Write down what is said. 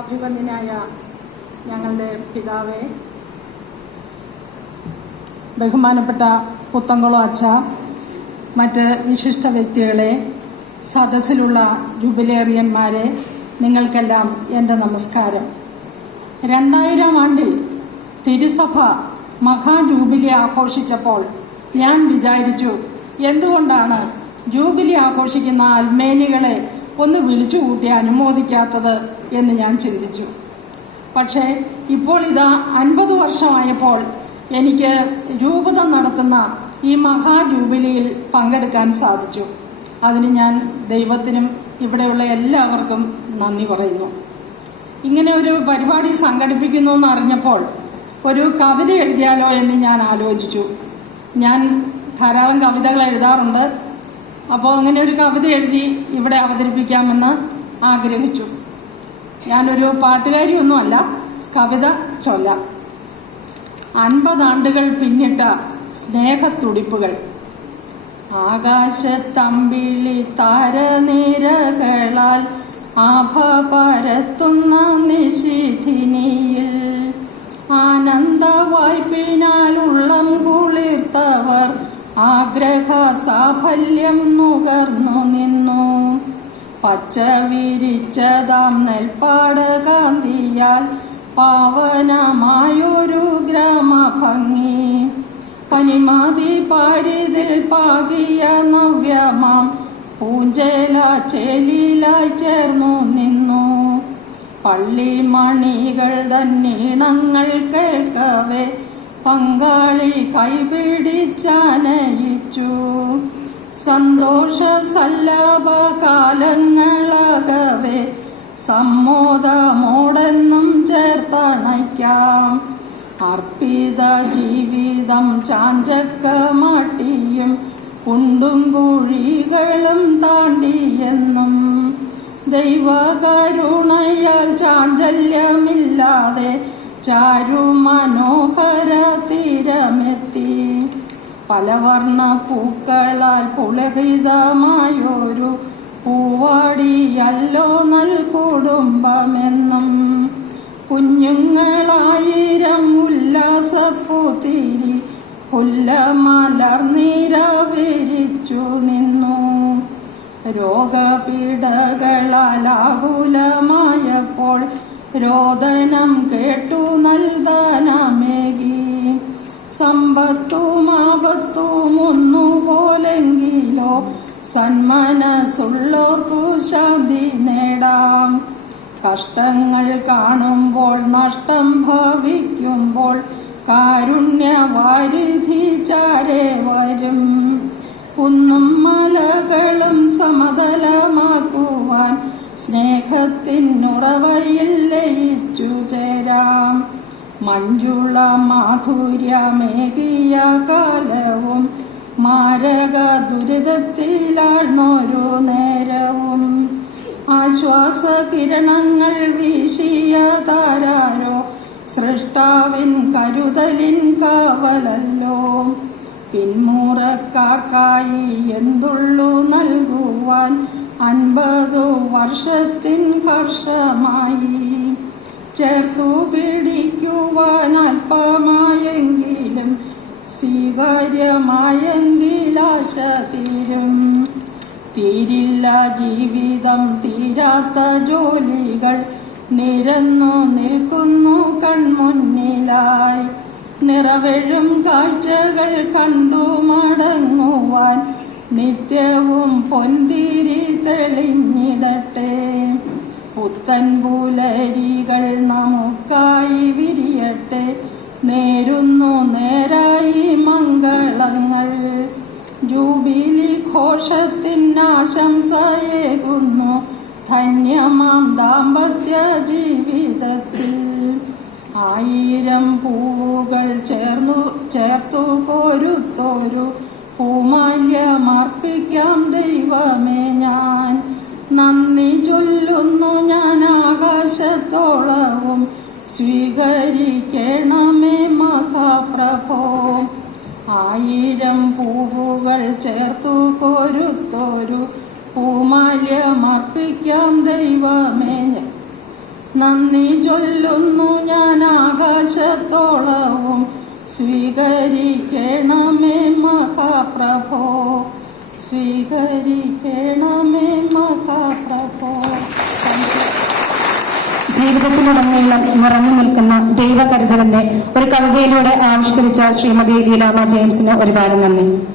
അഭിവന്ദ്യനായ ഞങ്ങളുടെ പിതാവേ, ബഹുമാനപ്പെട്ട പുത്തങ്കുളം അച്ഛ, മറ്റ് വിശിഷ്ട വ്യക്തികളെ, സദസ്സിലുള്ള ജൂബിലേറിയന്മാരെ, നിങ്ങൾക്കെല്ലാം എൻ്റെ നമസ്കാരം. 2000 ആണ്ടിൽ തിരുസഭ മഹാജൂബിലി ആഘോഷിച്ചപ്പോൾ ഞാൻ വിചാരിച്ചു, എന്തുകൊണ്ടാണ് ജൂബിലി ആഘോഷിക്കുന്ന അൽമേനികളെ ഒന്ന് വിളിച്ചുകൂട്ടി അനുമോദിക്കാത്തത് എന്ന് ഞാൻ ചിന്തിച്ചു. പക്ഷേ ഇപ്പോൾ ഇതാ 50 വർഷമായപ്പോൾ എനിക്ക് രൂപത നടത്തുന്ന ഈ മഹാജൂബിലിയിൽ പങ്കെടുക്കാൻ സാധിച്ചു. അതിന് ഞാൻ ദൈവത്തിനും ഇവിടെയുള്ള എല്ലാവർക്കും നന്ദി പറയുന്നു. ഇങ്ങനെ ഒരു പരിപാടി സംഘടിപ്പിക്കുന്നു എന്ന് അറിഞ്ഞപ്പോൾ ഒരു കവിത എഴുതിയാലോ എന്ന് ഞാൻ ആലോചിച്ചു. ഞാൻ ധാരാളം കവിതകൾ എഴുതാറുണ്ട്. അപ്പോൾ അങ്ങനെ ഒരു കവിത എഴുതി ഇവിടെ അവതരിപ്പിക്കാമെന്ന് ആഗ്രഹിച്ചു. ഞാനൊരു പാട്ടുകാരിയൊന്നുമല്ല, കവിത ചൊല്ലാം. 50 ആണ്ടുകൾ പിന്നിട്ട സ്നേഹത്തുടിപ്പുകൾ. ആകാശത്തമ്പിളി താരനിരകളാൽ ആഭ പരത്തുന്ന നിശിധിനിയിൽ ആനന്ദ വായ്പിനാലുള്ളം കുളിർത്തവർ ആഗ്രഹ സാഫല്യം നുകർന്നു നിന്നു. പച്ച വിരിച്ചതാം നെൽപ്പാട് കാന്തിയാൽ പാവനമായൊരു ഗ്രാമഭംഗി പനിമാതി പാരിതിൽ പാകിയ നവ്യമാം പൂഞ്ചേല ചേലിലായി ചേർന്നു നിന്നു. പള്ളിമണികൾ തന്നീണങ്ങൾ കേൾക്കവേ പങ്കാളി കൈപിടിച്ചാനയിച്ചു. സന്തോഷ സല്ലാപ കാലങ്ങളകവേ സമ്മോദമോടെന്നും ചേർത്തണയ്ക്കാം. അർപ്പിത ജീവിതം ചാഞ്ചക്കമാട്ടിയും കുണ്ടും കുഴികളും താണ്ടിയെന്നും ദൈവകരുണയാൽ ചാഞ്ചല്യമില്ലാതെ ചാരു മനോഹര തീരമെത്തി. പലവർണ്ണ പൂക്കളാൽ പുളകിതമായൊരു പൂവാടിയല്ലോ നൽകുടുംബമെന്നും കുഞ്ഞുങ്ങളായിരം ഉല്ലാസപ്പൂത്തിരി പുല്ലമലർന്നിര വിരിച്ചു നിന്നു. രോഗപീഡകളാകുലമായപ്പോൾ രോദനം കേട്ടു നൽദാനമേകി. സമ്പത്തും ആപത്തും ഒന്നുപോലെങ്കിലോ സന്മനസ്സുള്ളോർക്കു ശാന്തി നേടാം. കഷ്ടങ്ങൾ കാണുമ്പോൾ നഷ്ടം ഭവിക്കുമ്പോൾ കാരുണ്യവാരിധി ചാരെ വരും. കുന്നും മലകളും സമതലമാക്കുവാൻ സ്നേഹത്തിനുറവയിൽ ലയിച്ചു ചേരാം. മഞ്ജുള മാധുര്യമേകിയ കാലവും മാരക ദുരിതത്തിലാഴ്ന്നൊരു നേരവും ആശ്വാസ കിരണങ്ങൾ വീശിയ താരാരോ സൃഷ്ടാവിൻ കരുതലിൻ കാവലല്ലോ. പിന്മുറക്കാർക്കായി എന്തുള്ളു നൽകുവാൻ 50 വർഷത്തിൻ ഹർഷമായി. ചേർത്തു പിടിക്കുവാൻ അല്പമായെങ്കിലും സ്വീകാര്യമായെങ്കിലാശ തീരും. തീരില്ല ജീവിതം, തീരാത്ത ജോലികൾ നിരന്നു നിൽക്കുന്നു കൺമുന്നിലായി. നിറവെഴും കാഴ്ചകൾ കണ്ടു മടങ്ങുവാൻ നിത്യവും പൊന്തിരി തെളിഞ്ഞിടട്ടെ. പുത്തൻ പുലരികൾ നമുക്കായി വിരിയട്ടെ. നേരുന്നു നേരായി മംഗളങ്ങൾ. ജൂബിലി ഘോഷത്തിനാശംസയേകുന്നു ധന്യമാം ദാമ്പത്യ ജീവിതത്തിൽ. 1000 പൂവുകൾ ചേർത്തു കോരുത്തൊരു പൂമാല്യമർപ്പിക്കാം ദൈവമേ ഞാൻ. നന്ദി ചൊല്ലുന്നു ഞാൻ ആകാശത്തോളവും സ്വീകരിക്കണമേ മഹാപ്രഭോ. 1000 പൂവുകൾ ചേർത്തു കോരുത്തൊരു പൂമാല്യമർപ്പിക്കാം ദൈവമേ നന്ദി ചൊല്ലുന്നു ഞാൻ ആകാശത്തോളവും. സ്വീകരിക്കണമേ മഹാപ്രഭോ, സ്വീകരിക്കണമേ മഹാപ്രഭോ. ജീവിതത്തിലുടനീളം നിറഞ്ഞു നിൽക്കുന്ന ദൈവകരുതലിനെ ഒരു കവിതയിലൂടെ ആവിഷ്കരിച്ച ശ്രീമതി ലീലാമ്മ ജെയിംസിന് ഒരുപാട് നന്ദി.